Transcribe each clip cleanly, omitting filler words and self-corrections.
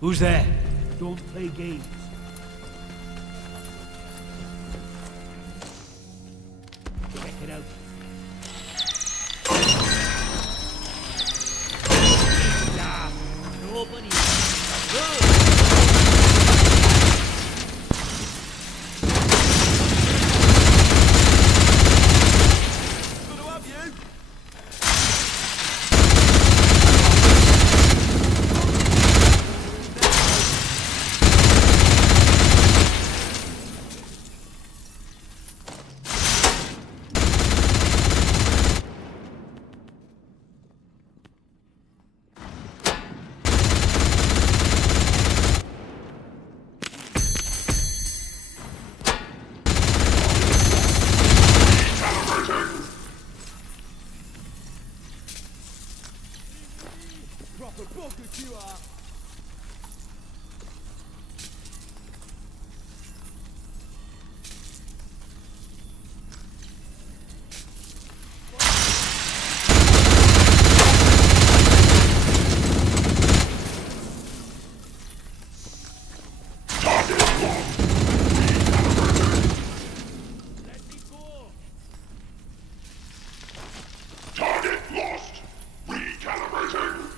Who's there? Don't play games. Check it out. Nobody. Go! Proper bucket you are! Target lost! Recalibrating!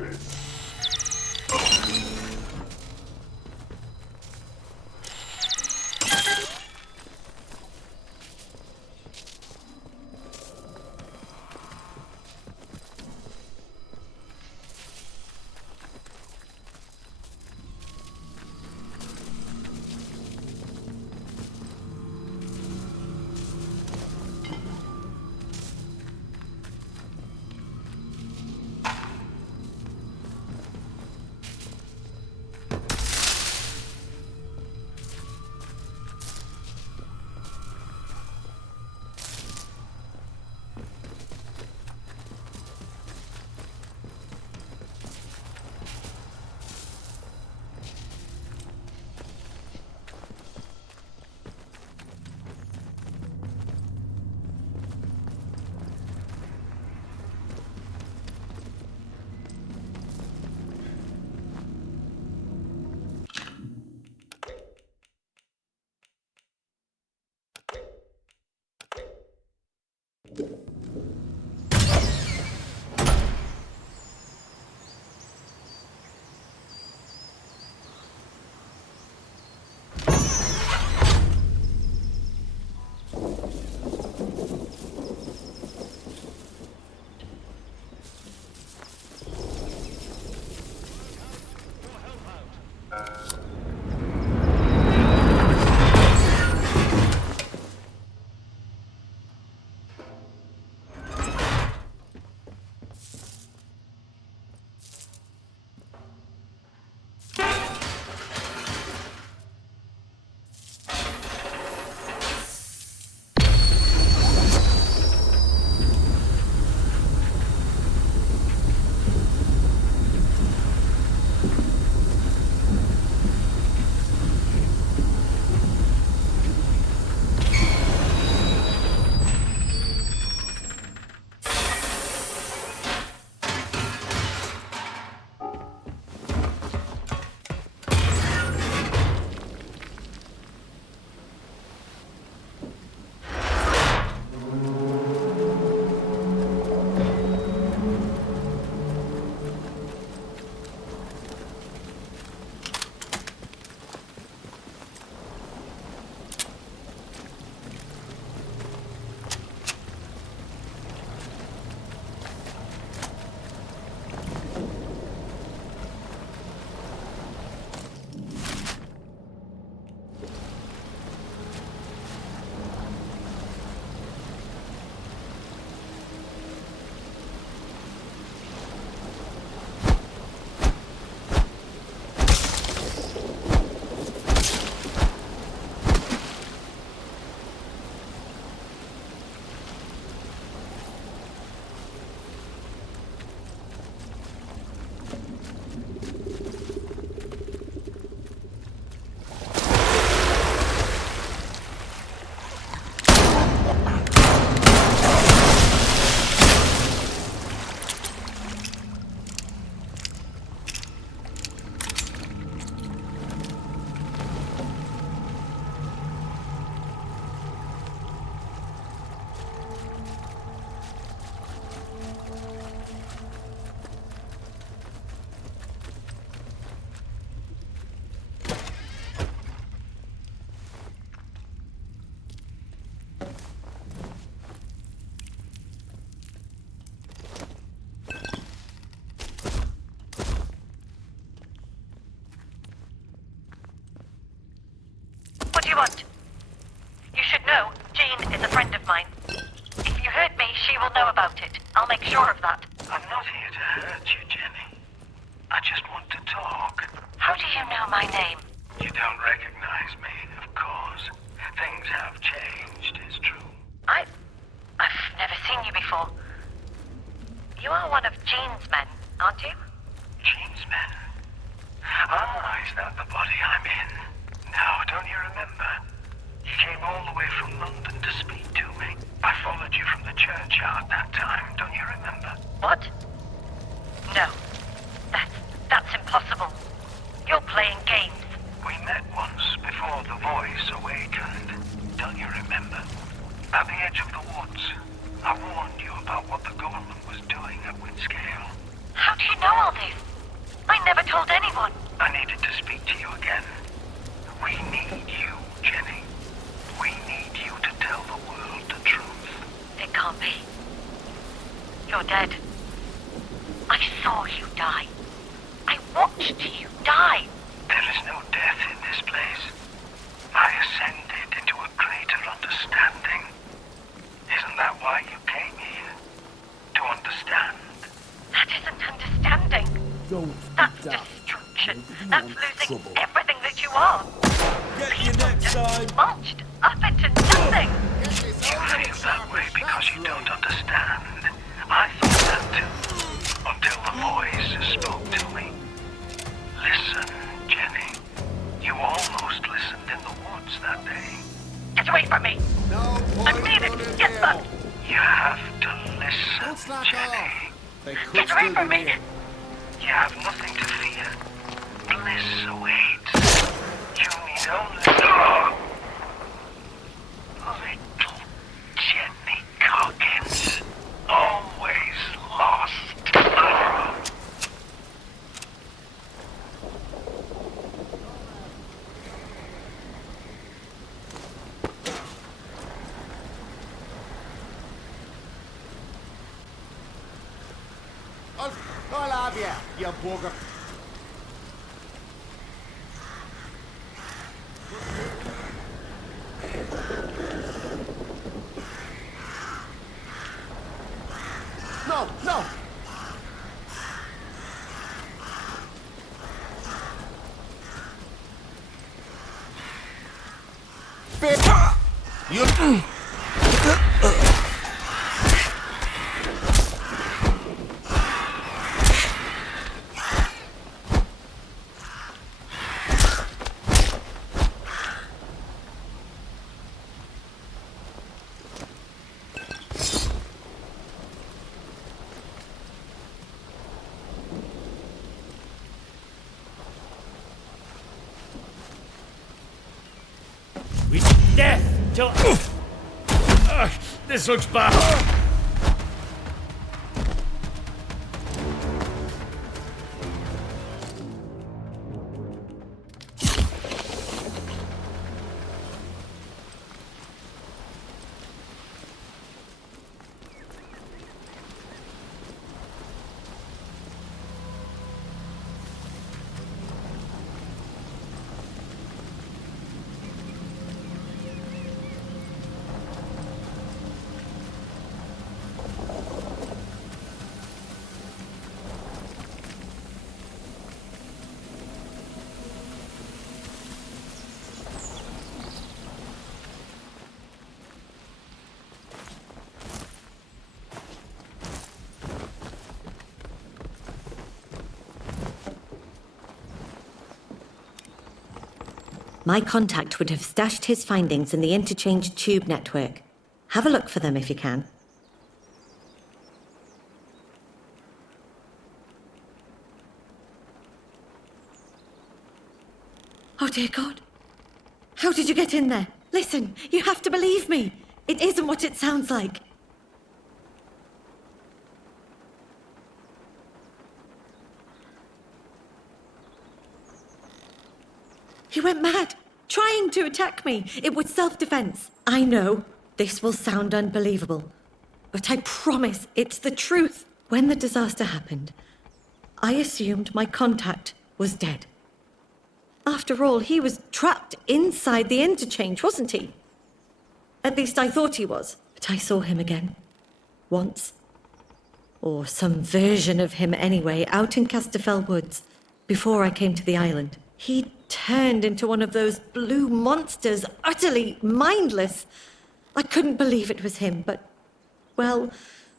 office. What do you want? You should know, Jean is a friend of mine. If you hurt me, she will know about it. I'll make sure of that. I'm not here to hurt you, Jenny. I just want to talk. How do you know my name? You don't recognize me, of course. Things have changed, it's true. I've never seen you before. You are one of Jean's men, aren't you? Jean's men? Ah, is that the body I'm in? Now, don't you remember? You came all the way from London to speak to me. I followed you from the churchyard that time, don't you remember? What? No. anyone. I needed to speak to you again. We need you, Jenny. We need you to tell the world the truth. It can't be. You're dead. I saw you die. I watched you die. There is no death in this place. I ascended into a greater understanding. Isn't that why you came here? To understand? That isn't understanding. Don't That's die. destruction. You That's want losing trouble. everything that you are. Get you next time. Marched up into nothing. You feel that way because you don't understand. I thought that too. Until the voice spoke to me. Listen, Jenny. You almost listened in the woods that day. Get away from me. I'm leaving. Get back. You have to Don't listen, slack Jenny. off. They could Get away still from be me. here. You have nothing to fear. Bliss awaits. You need only... Little Jenny Coggins. Always lost. I'll have you bugger. No, no. You. With death till... this looks bad. My contact would have stashed his findings in the interchange tube network. Have a look for them if you can. Oh dear God. How did you get in there? Listen, you have to believe me. It isn't what it sounds like. He went mad, trying to attack me. It was self-defense. I know this will sound unbelievable, but I promise it's the truth. When the disaster happened, I assumed my contact was dead. After all, he was trapped inside the interchange, wasn't he? At least I thought he was, but I saw him again. Once. Or some version of him anyway, out in Casterfell Woods, before I came to the island. He turned into one of those blue monsters, utterly mindless. I couldn't believe it was him, but, well,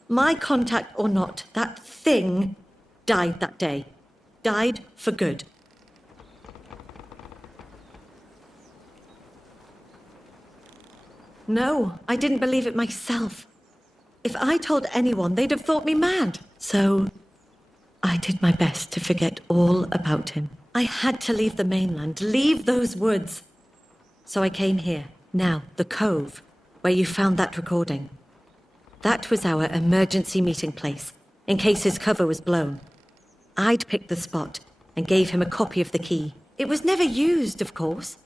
my contact or not, that thing died that day. Died for good. No, I didn't believe it myself. If I told anyone, they'd have thought me mad. So, I did my best to forget all about him. I had to leave the mainland, leave those woods. So I came here, now, the Cove, where you found that recording. That was our emergency meeting place, in case his cover was blown. I'd picked the spot, and gave him a copy of the key. It was never used, of course.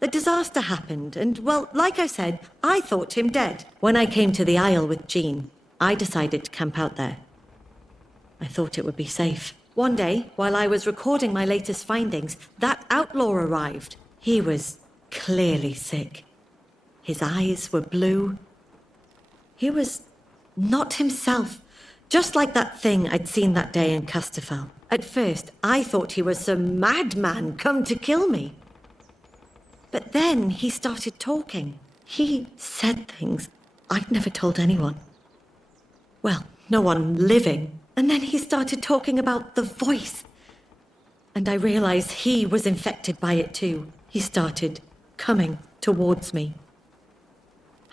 The disaster happened, and, well, like I said, I thought him dead. When I came to the Isle with Jean, I decided to camp out there. I thought it would be safe. One day, while I was recording my latest findings, that outlaw arrived. He was clearly sick. His eyes were blue. He was not himself, just like that thing I'd seen that day in Casterfell. At first, I thought he was some madman come to kill me. But then he started talking. He said things I'd never told anyone. Well, no one living. And then he started talking about the voice. And I realized he was infected by it too. He started coming towards me.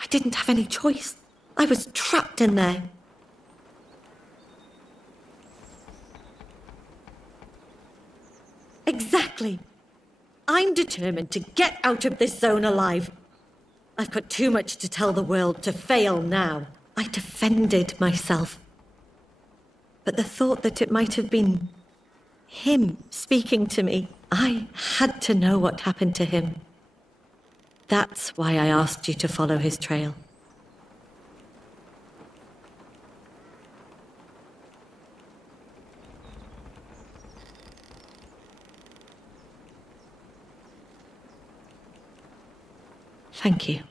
I didn't have any choice. I was trapped in there. Exactly. I'm determined to get out of this zone alive. I've got too much to tell the world to fail now. I defended myself. But the thought that it might have been him speaking to me, I had to know what happened to him. That's why I asked you to follow his trail. Thank you.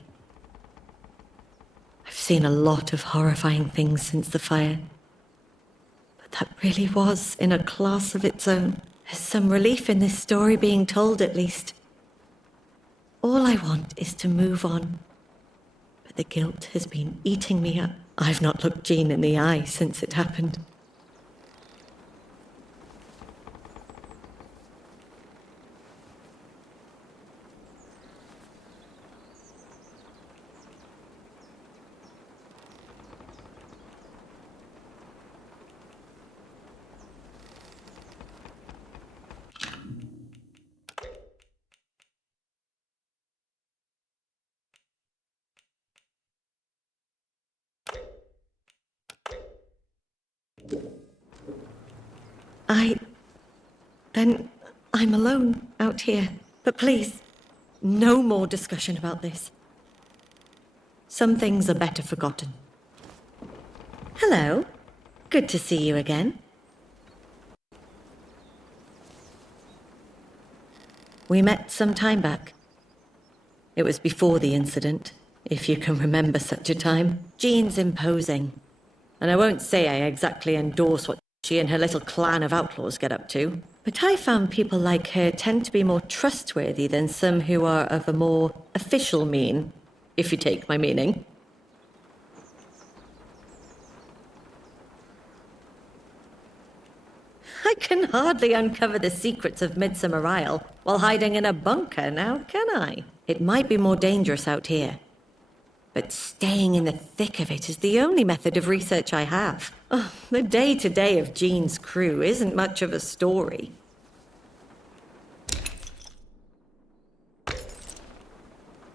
I've seen a lot of horrifying things since the fire. But that really was in a class of its own. There's some relief in this story being told, at least. All I want is to move on. But the guilt has been eating me up. I've not looked Jean in the eye since it happened. Then I'm alone out here. But please, no more discussion about this. Some things are better forgotten. Hello. Good to see you again. We met some time back. It was before the incident, if you can remember such a time. Jean's imposing. And I won't say I exactly endorse what she and her little clan of outlaws get up to. But I found people like her tend to be more trustworthy than some who are of a more official mien, if you take my meaning. I can hardly uncover the secrets of Midsummer Isle while hiding in a bunker now, can I? It might be more dangerous out here. But staying in the thick of it is the only method of research I have. Oh, the day-to-day of Jean's crew isn't much of a story.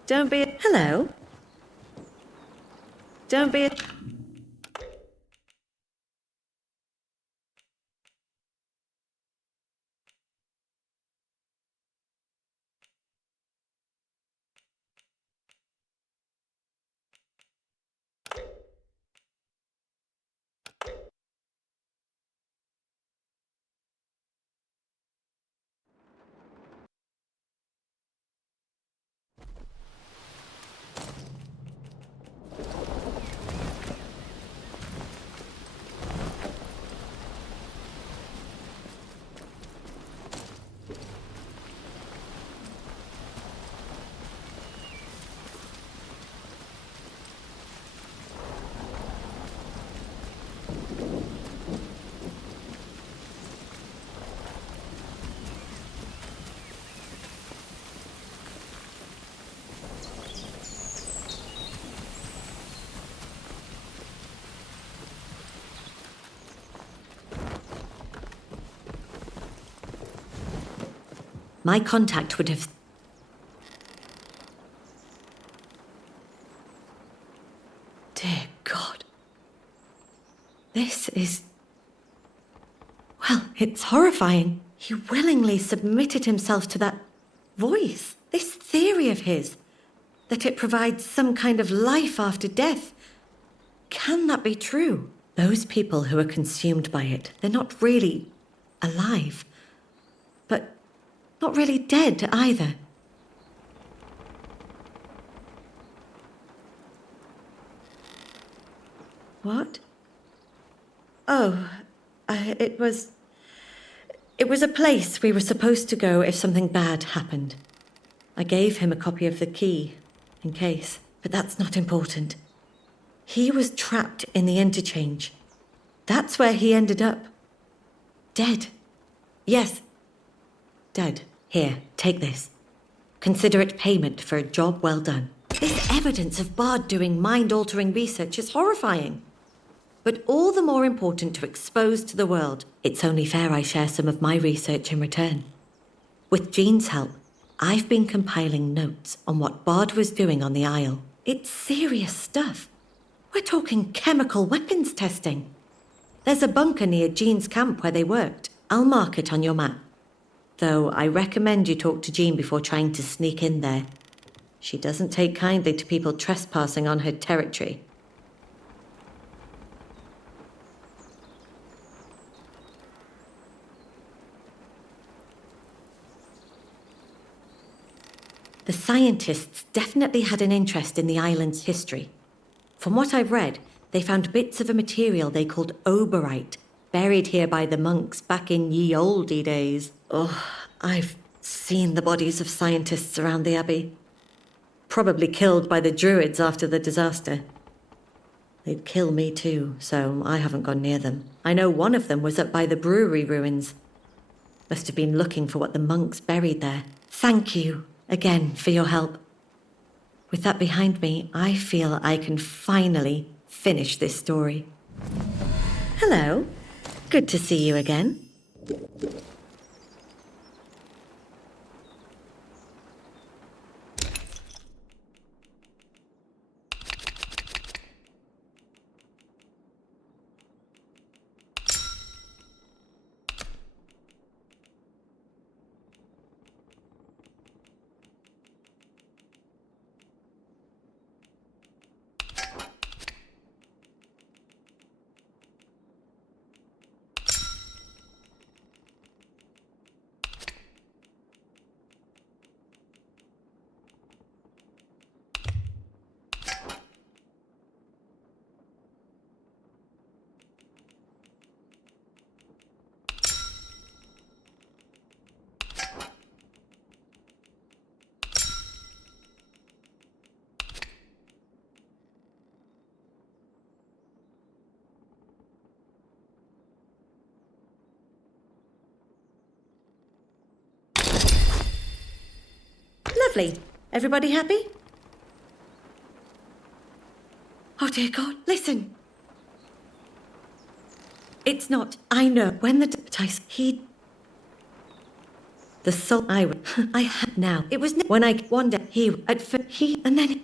Don't be a... Hello? Don't be a... My contact would have... Dear God. This is... Well, it's horrifying. He willingly submitted himself to that voice, this theory of his, that it provides some kind of life after death. Can that be true? Those people who are consumed by it, they're not really alive, but not really dead either. What? Oh, it was a place we were supposed to go if something bad happened. I gave him a copy of the key, in case, but that's not important. He was trapped in the interchange. That's where he ended up. Dead. Yes, dead. Here, take this. Consider it payment for a job well done. This evidence of Bard doing mind-altering research is horrifying, but all the more important to expose to the world. It's only fair I share some of my research in return. With Jean's help, I've been compiling notes on what Bard was doing on the Isle. It's serious stuff. We're talking chemical weapons testing. There's a bunker near Jean's camp where they worked. I'll mark it on your map. Though I recommend you talk to Jean before trying to sneak in there. She doesn't take kindly to people trespassing on her territory. The scientists definitely had an interest in the island's history. From what I've read, they found bits of a material they called oberite, buried here by the monks back in ye olde days. Oh, I've seen the bodies of scientists around the abbey. Probably killed by the druids after the disaster. They'd kill me too, so I haven't gone near them. I know one of them was up by the brewery ruins. Must have been looking for what the monks buried there. Thank you again for your help. With that behind me, I feel I can finally finish this story. Hello. Good to see you again. Lovely. Everybody happy? Oh dear God, listen. It's not, I know, when the the soul I have now. It was when I wander, and then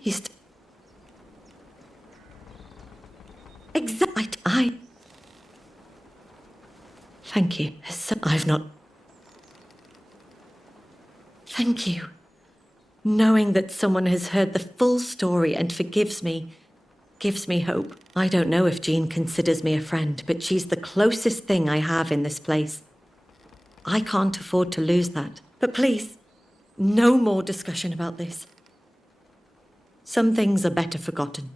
exactly, thank you. I've not. Thank you. Knowing that someone has heard the full story and forgives me gives me hope. I don't know if Jean considers me a friend, but she's the closest thing I have in this place. I can't afford to lose that. But please, no more discussion about this. Some things are better forgotten.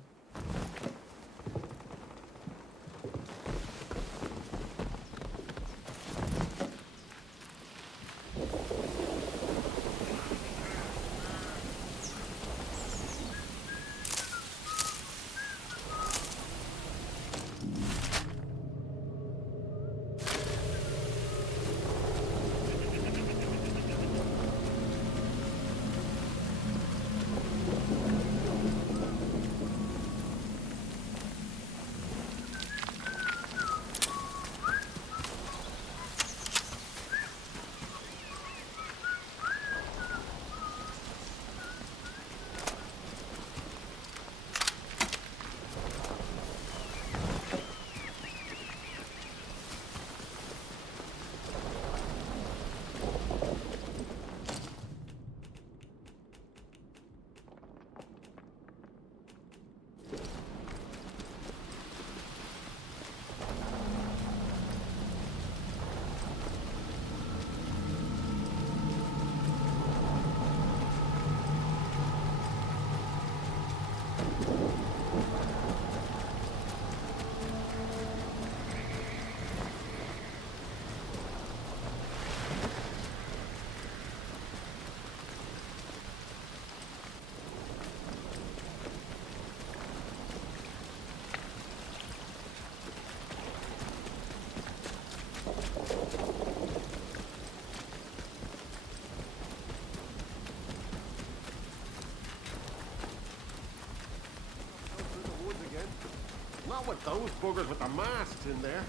Not with those buggers with the masks in there.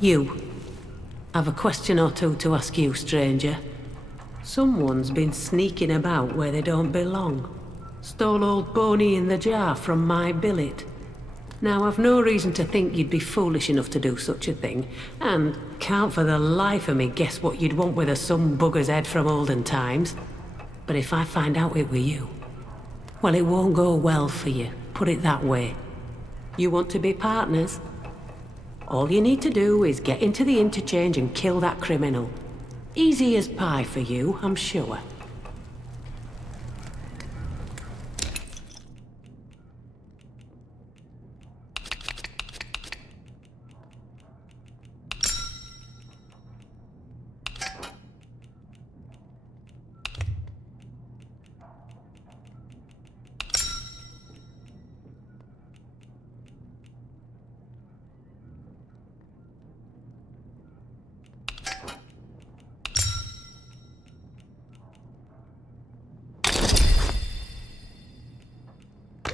You. I've a question or two to ask you, stranger. Someone's been sneaking about where they don't belong. Stole old Boney in the jar from my billet. Now, I've no reason to think you'd be foolish enough to do such a thing, and can't for the life of me guess what you'd want with a some bugger's head from olden times. But if I find out it were you, well, it won't go well for you, put it that way. You want to be partners? All you need to do is get into the interchange and kill that criminal. Easy as pie for you, I'm sure.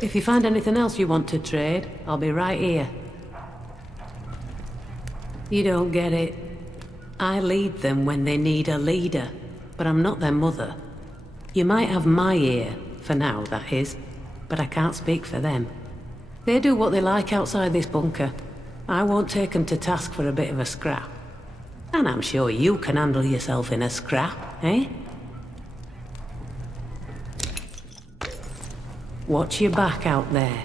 If you find anything else you want to trade, I'll be right here. You don't get it. I lead them when they need a leader, but I'm not their mother. You might have my ear, for now, that is, but I can't speak for them. They do what they like outside this bunker. I won't take them to task for a bit of a scrap. And I'm sure you can handle yourself in a scrap, eh? Watch your back out there.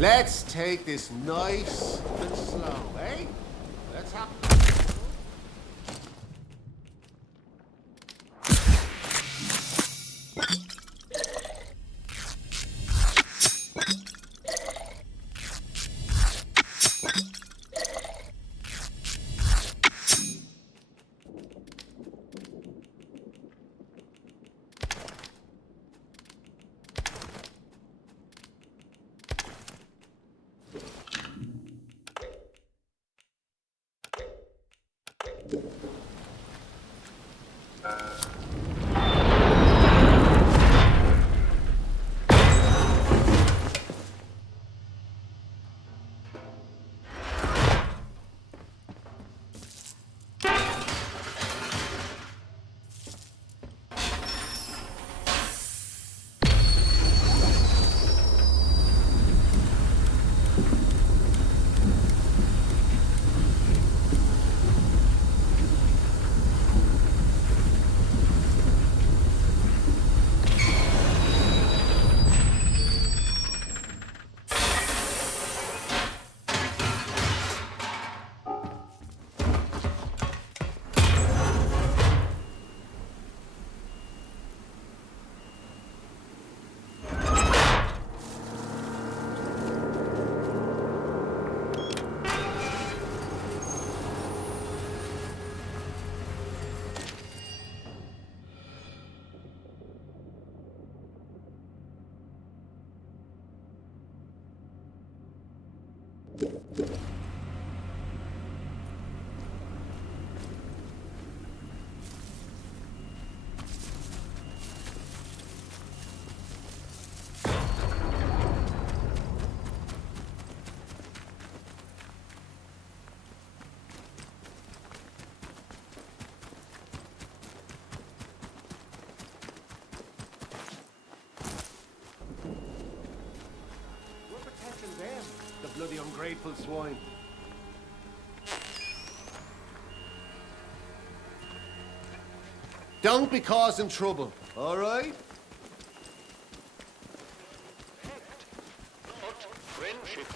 Let's take this nice and slow, eh? Let's have... We're protecting them, the bloody ungrateful swine. Don't be causing trouble, all right? Not friendship.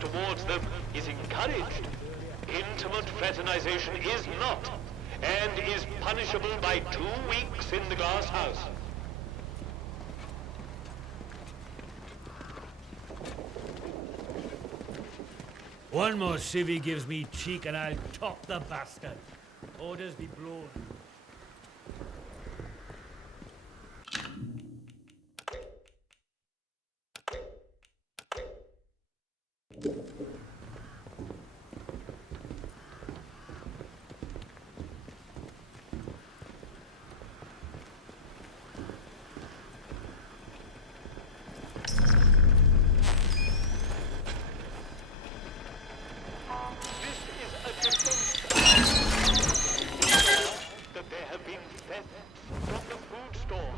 Towards them is encouraged. Intimate fraternization is not, and is punishable by 2 weeks in the glass house. One more civvy gives me cheek and I'll top the bastard. Orders be blown. That there have been thefts from the food store.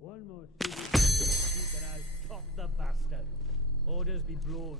One more civvy gives me cheek and I'll top the bastard. Orders be blown.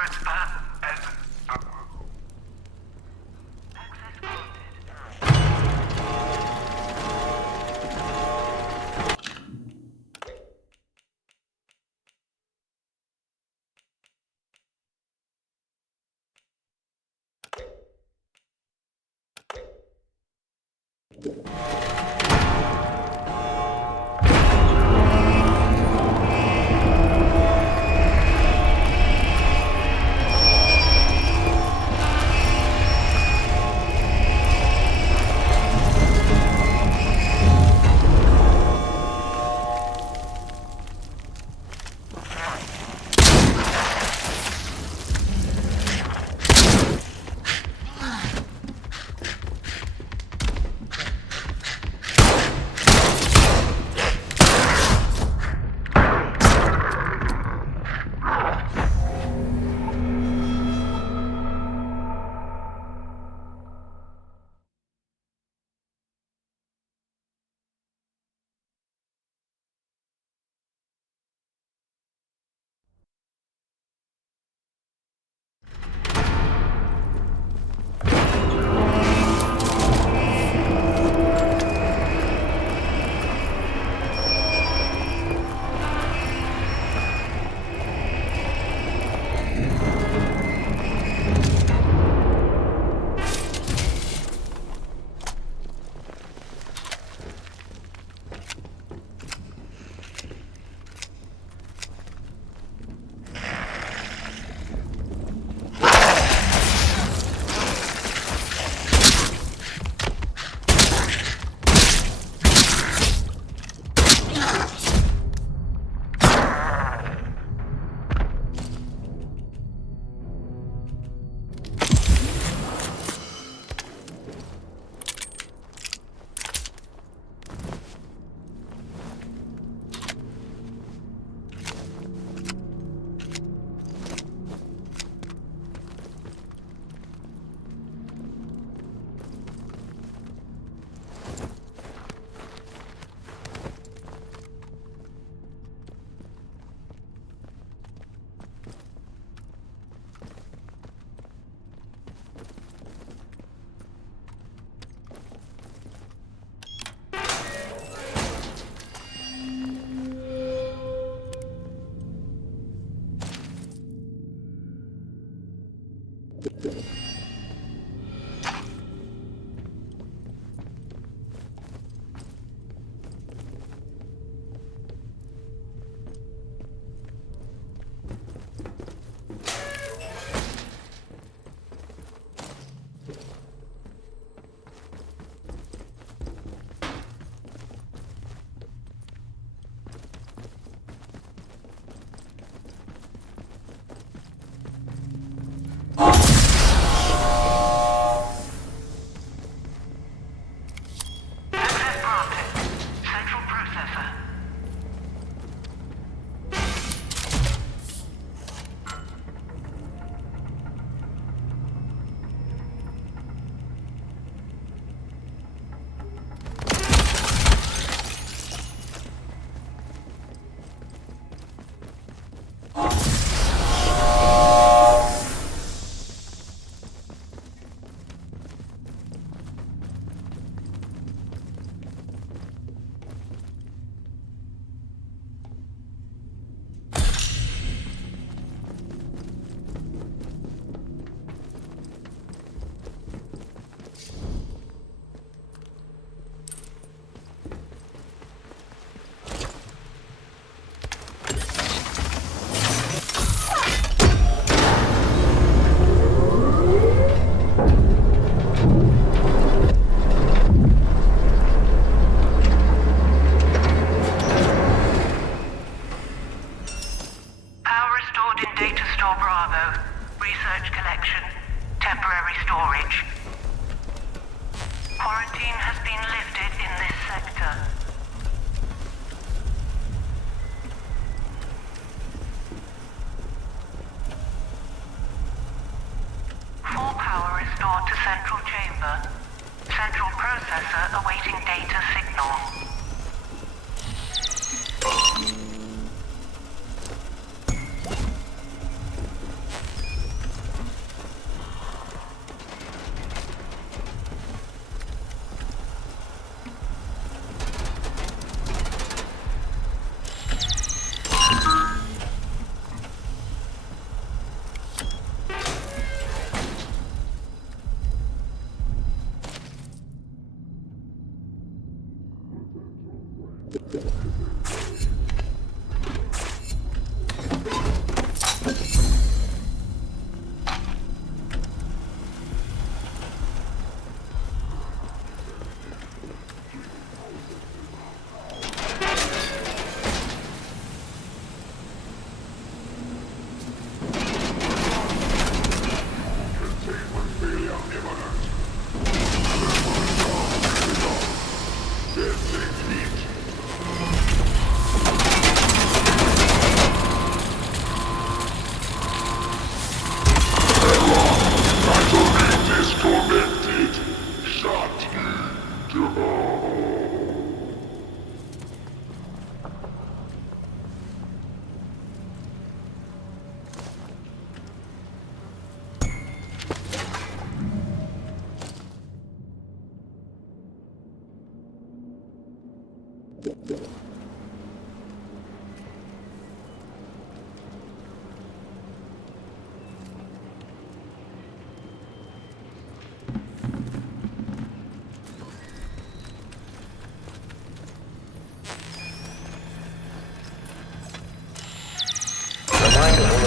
Access granted.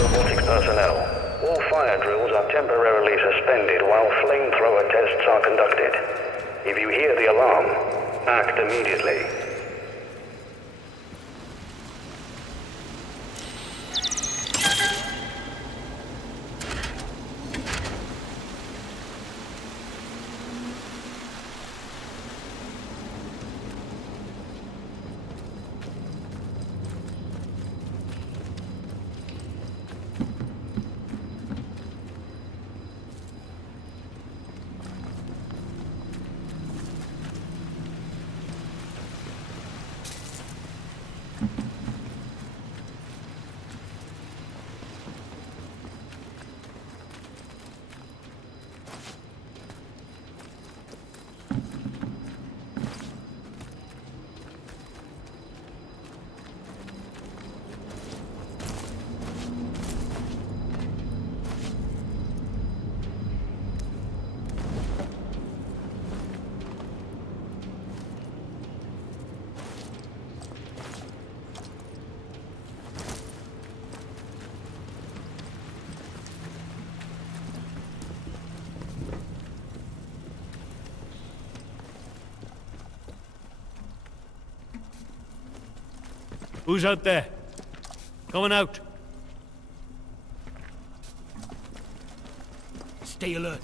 Robotics personnel. All fire drills are temporarily suspended while flamethrower tests are conducted. If you hear the alarm, act immediately. Who's out there? Coming out. Stay alert.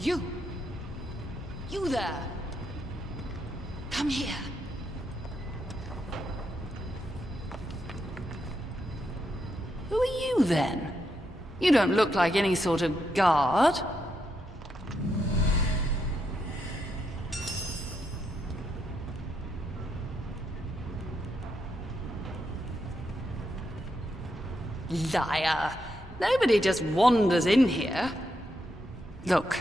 You! You there! Come here. Who are you then? You don't look like any sort of guard. Liar. Nobody just wanders in here. Look,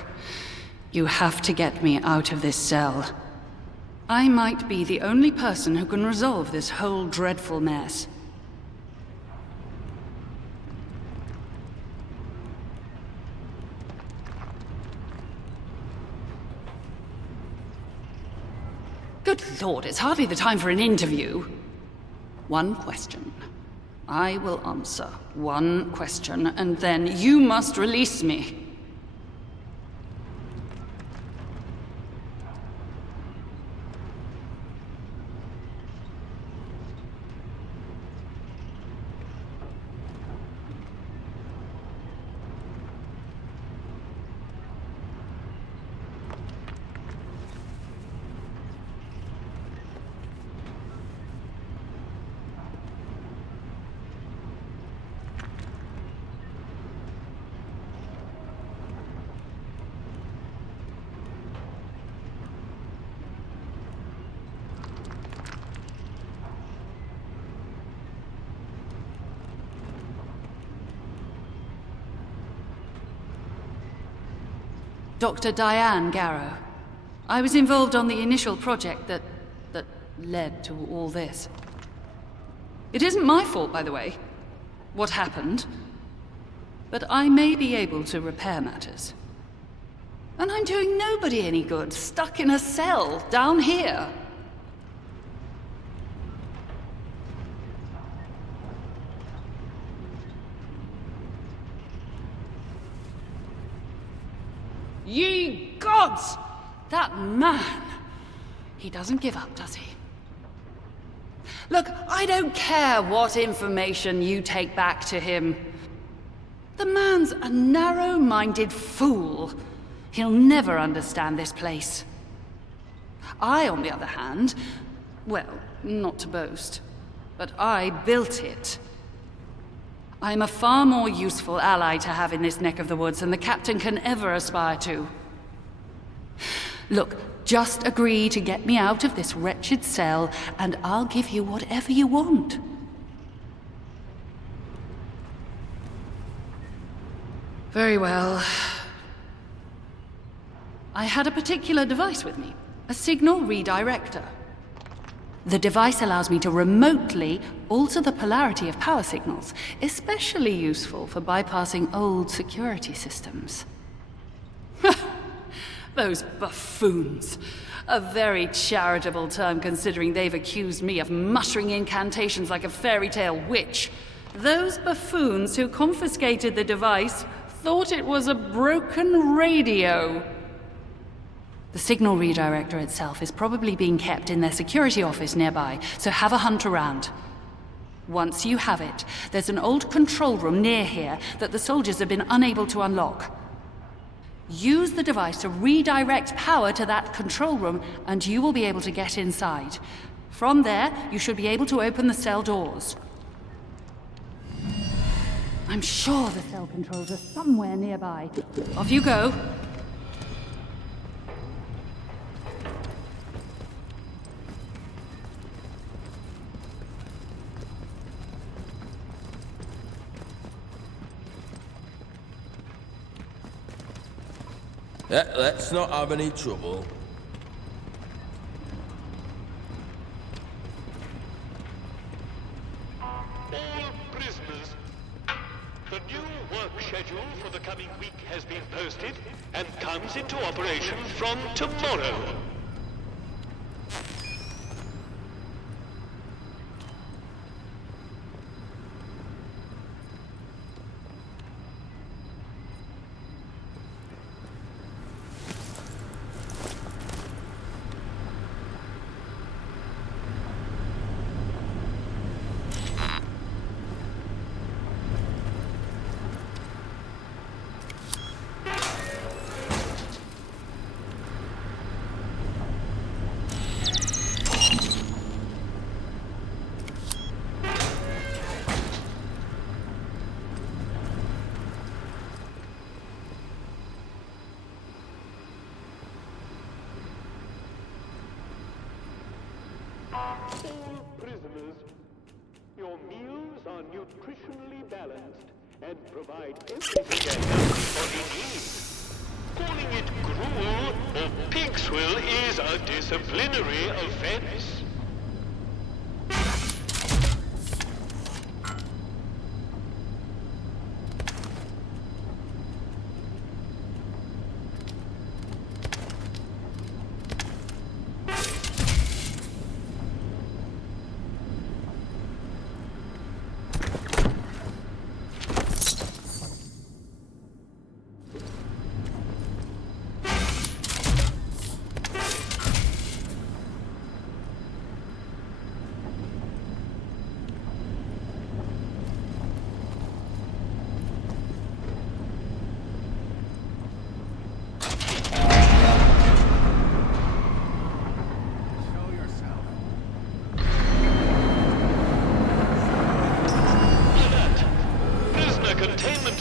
you have to get me out of this cell. I might be the only person who can resolve this whole dreadful mess. Good Lord, it's hardly the time for an interview. One question. I will answer one question, and then you must release me. Dr. Diane Garrow. I was involved on the initial project that led to all this. It isn't my fault, by the way, what happened. But I may be able to repair matters. And I'm doing nobody any good, stuck in a cell down here. Ye gods! That man! He doesn't give up, does he? Look, I don't care what information you take back to him. The man's a narrow-minded fool. He'll never understand this place. I, on the other hand, well, not to boast, but I built it. I'm a far more useful ally to have in this neck of the woods than the captain can ever aspire to. Look, just agree to get me out of this wretched cell, and I'll give you whatever you want. Very well. I had a particular device with me, a signal redirector. The device allows me to remotely alter the polarity of power signals, especially useful for bypassing old security systems. Those buffoons. A very charitable term considering they've accused me of muttering incantations like a fairy tale witch. Those buffoons who confiscated the device thought it was a broken radio. The signal redirector itself is probably being kept in their security office nearby, so have a hunt around. Once you have it, there's an old control room near here that the soldiers have been unable to unlock. Use the device to redirect power to that control room, and you will be able to get inside. From there, you should be able to open the cell doors. I'm sure the cell controls are somewhere nearby. Off you go. Let's not have any trouble. All prisoners. The new work schedule for the coming week has been posted and comes into operation from tomorrow. All prisoners, your meals are nutritionally balanced and provide everything a healthy body needs. Calling it gruel or pig swill is a disciplinary offense.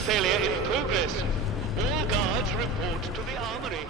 Failure in progress. All guards report to the armory.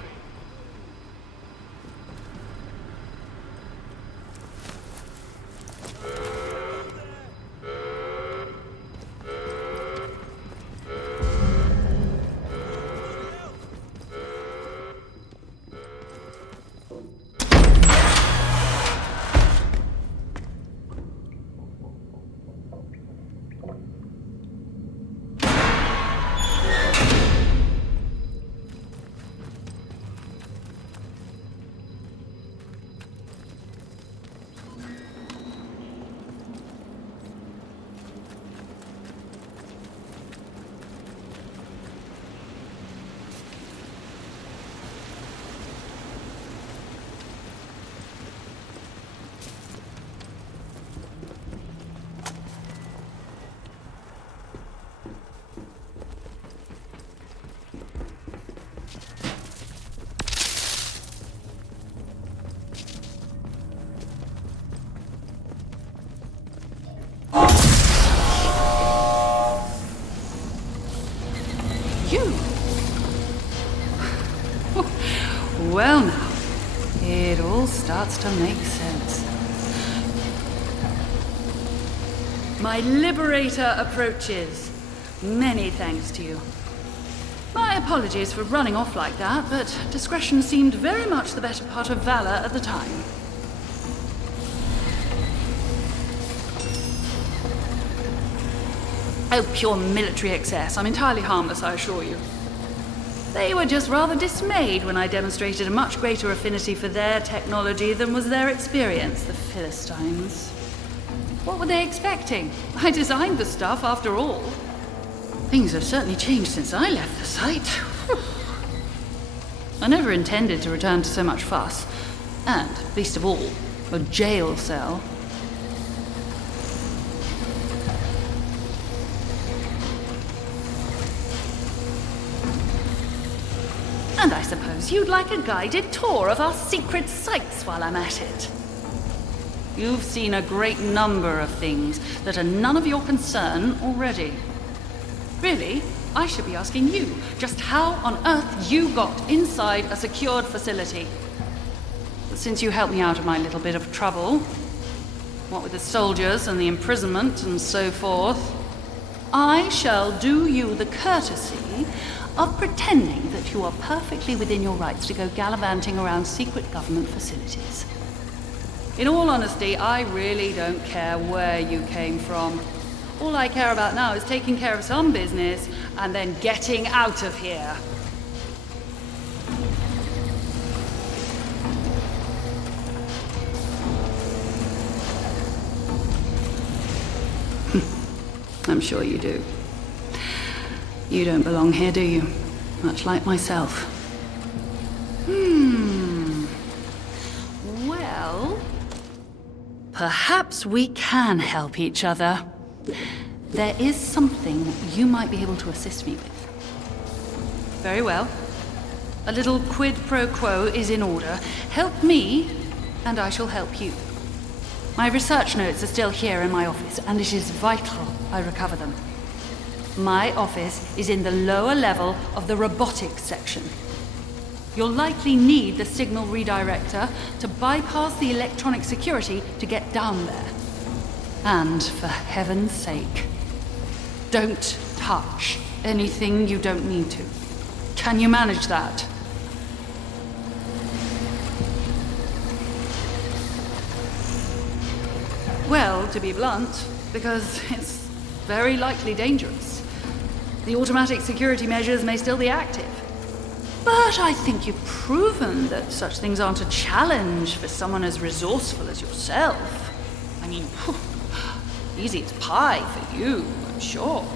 Well now, it all starts to make sense. My liberator approaches. Many thanks to you. My apologies for running off like that, but discretion seemed very much the better part of valor at the time. Oh, pure military excess. I'm entirely harmless, I assure you. They were just rather dismayed when I demonstrated a much greater affinity for their technology than was their experience, the Philistines. What were they expecting? I designed the stuff, after all. Things have certainly changed since I left the site. I never intended to return to so much fuss, and, least of all, a jail cell. And I suppose you'd like a guided tour of our secret sites while I'm at it. You've seen a great number of things that are none of your concern already. Really, I should be asking you just how on earth you got inside a secured facility. But since you helped me out of my little bit of trouble, what with the soldiers and the imprisonment and so forth, I shall do you the courtesy of pretending that you are perfectly within your rights to go gallivanting around secret government facilities. In all honesty, I really don't care where you came from. All I care about now is taking care of some business and then getting out of here. I'm sure you do. You don't belong here, do you? Much like myself. Well, perhaps we can help each other. There is something you might be able to assist me with. Very well. A little quid pro quo is in order. Help me, and I shall help you. My research notes are still here in my office, and it is vital I recover them. My office is in the lower level of the robotics section. You'll likely need the signal redirector to bypass the electronic security to get down there. And for heaven's sake, don't touch anything you don't need to. Can you manage that? Well, to be blunt, because it's very likely dangerous. The automatic security measures may still be active. But I think you've proven that such things aren't a challenge for someone as resourceful as yourself. I mean, easy as pie for you, I'm sure.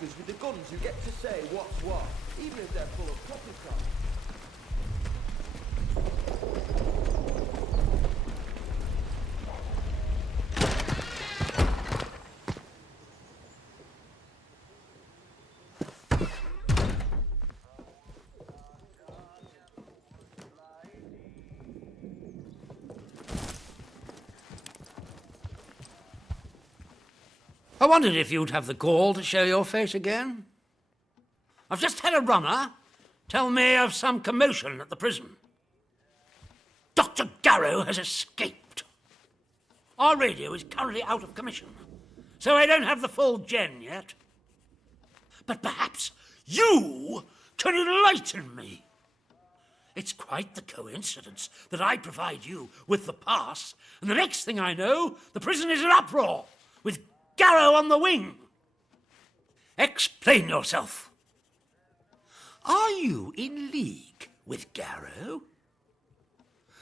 With the guns who get to say what's what, even if they're full of copycat. I wondered if you'd have the gall to show your face again. I've just had a runner tell me of some commotion at the prison. Dr. Garrow has escaped. Our radio is currently out of commission, so I don't have the full gen yet. But perhaps you can enlighten me. It's quite the coincidence that I provide you with the pass, and the next thing I know, the prison is in uproar, with Garrow on the wing. Explain yourself. Are you in league with Garrow?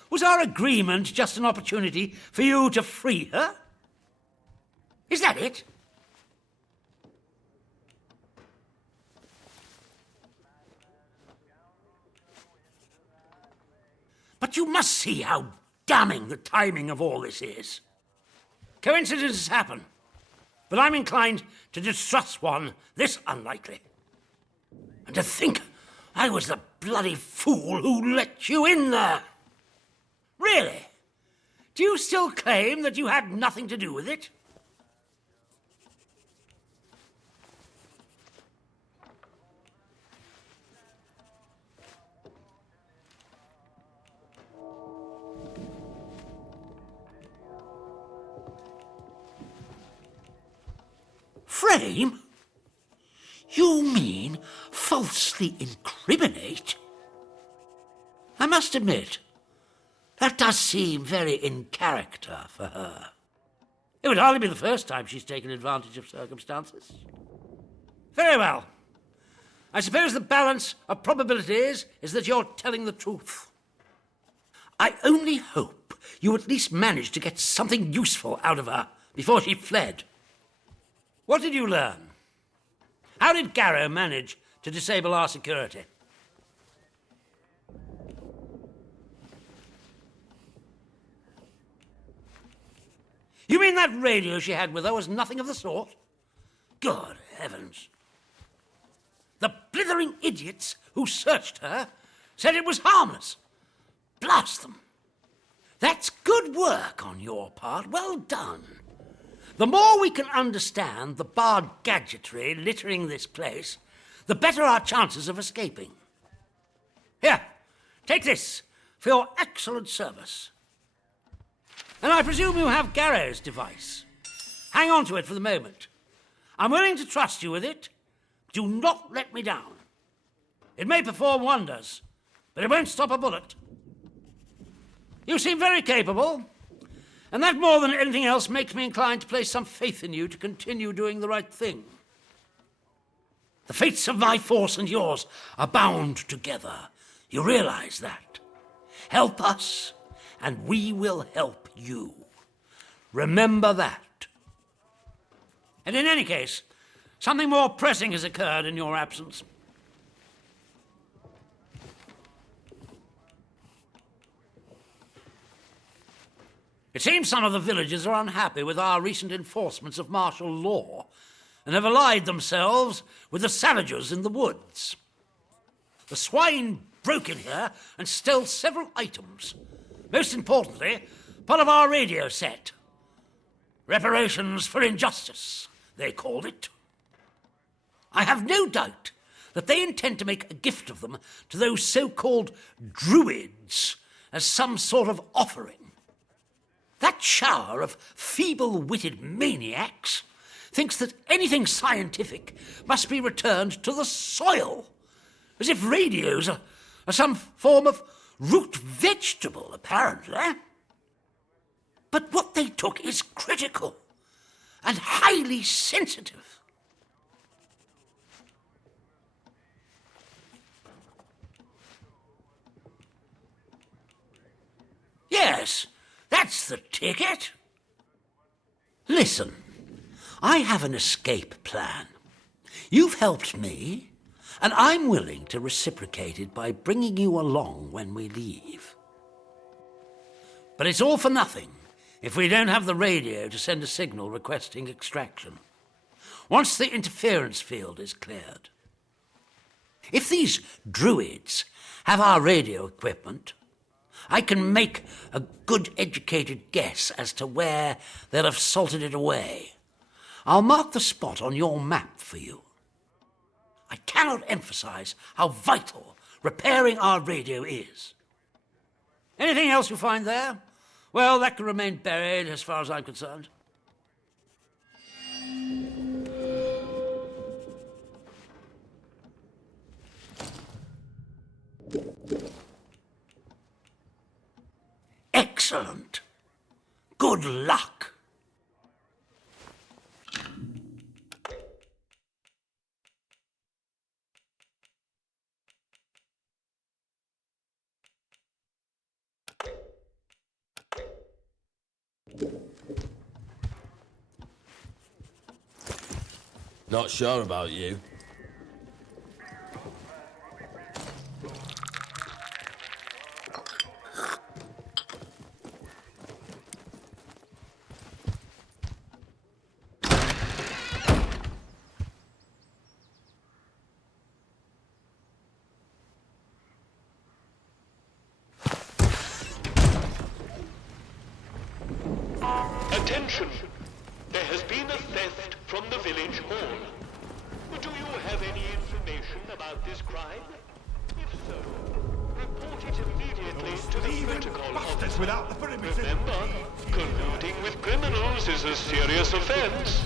Was our agreement just an opportunity for you to free her? Is that it? But you must see how damning the timing of all this is. Coincidences happen, but I'm inclined to distrust one this unlikely. And to think I was the bloody fool who let you in there. Really? Do you still claim that you had nothing to do with it? Frame? You mean falsely incriminate? I must admit, that does seem very in character for her. It would hardly be the first time she's taken advantage of circumstances. Very well. I suppose the balance of probabilities is that you're telling the truth. I only hope you at least managed to get something useful out of her before she fled. What did you learn? How did Garrow manage to disable our security? You mean that radio she had with her was nothing of the sort? Good heavens. The blithering idiots who searched her said it was harmless. Blast them. That's good work on your part. Well done. The more we can understand the barred gadgetry littering this place, the better our chances of escaping. Here, take this for your excellent service. And I presume you have Garrow's device. Hang on to it for the moment. I'm willing to trust you with it. Do not let me down. It may perform wonders, but it won't stop a bullet. You seem very capable, and that more than anything else makes me inclined to place some faith in you to continue doing the right thing. The fates of my force and yours are bound together. You realize that? Help us, and we will help you. Remember that. And in any case, something more pressing has occurred in your absence. It seems some of the villagers are unhappy with our recent enforcements of martial law and have allied themselves with the savages in the woods. The swine broke in here and stole several items. Most importantly, part of our radio set. Reparations for injustice, they called it. I have no doubt that they intend to make a gift of them to those so-called druids as some sort of offering. That shower of feeble-witted maniacs thinks that anything scientific must be returned to the soil, as if radios are some form of root vegetable, apparently. But what they took is critical and highly sensitive. Yes, that's the ticket. Listen, I have an escape plan. You've helped me, and I'm willing to reciprocate it by bringing you along when we leave. But it's all for nothing if we don't have the radio to send a signal requesting extraction. Once the interference field is cleared. If these druids have our radio equipment, I can make a good educated guess as to where they'll have salted it away. I'll mark the spot on your map for you. I cannot emphasize how vital repairing our radio is. Anything else you find there? Well, that can remain buried as far as I'm concerned. Excellent. Good luck. Not sure about you. Attention! There has been a theft from the village hall. Do you have any information about this crime? If so, report it immediately to the protocol officer. Remember, colluding with criminals is a serious offense.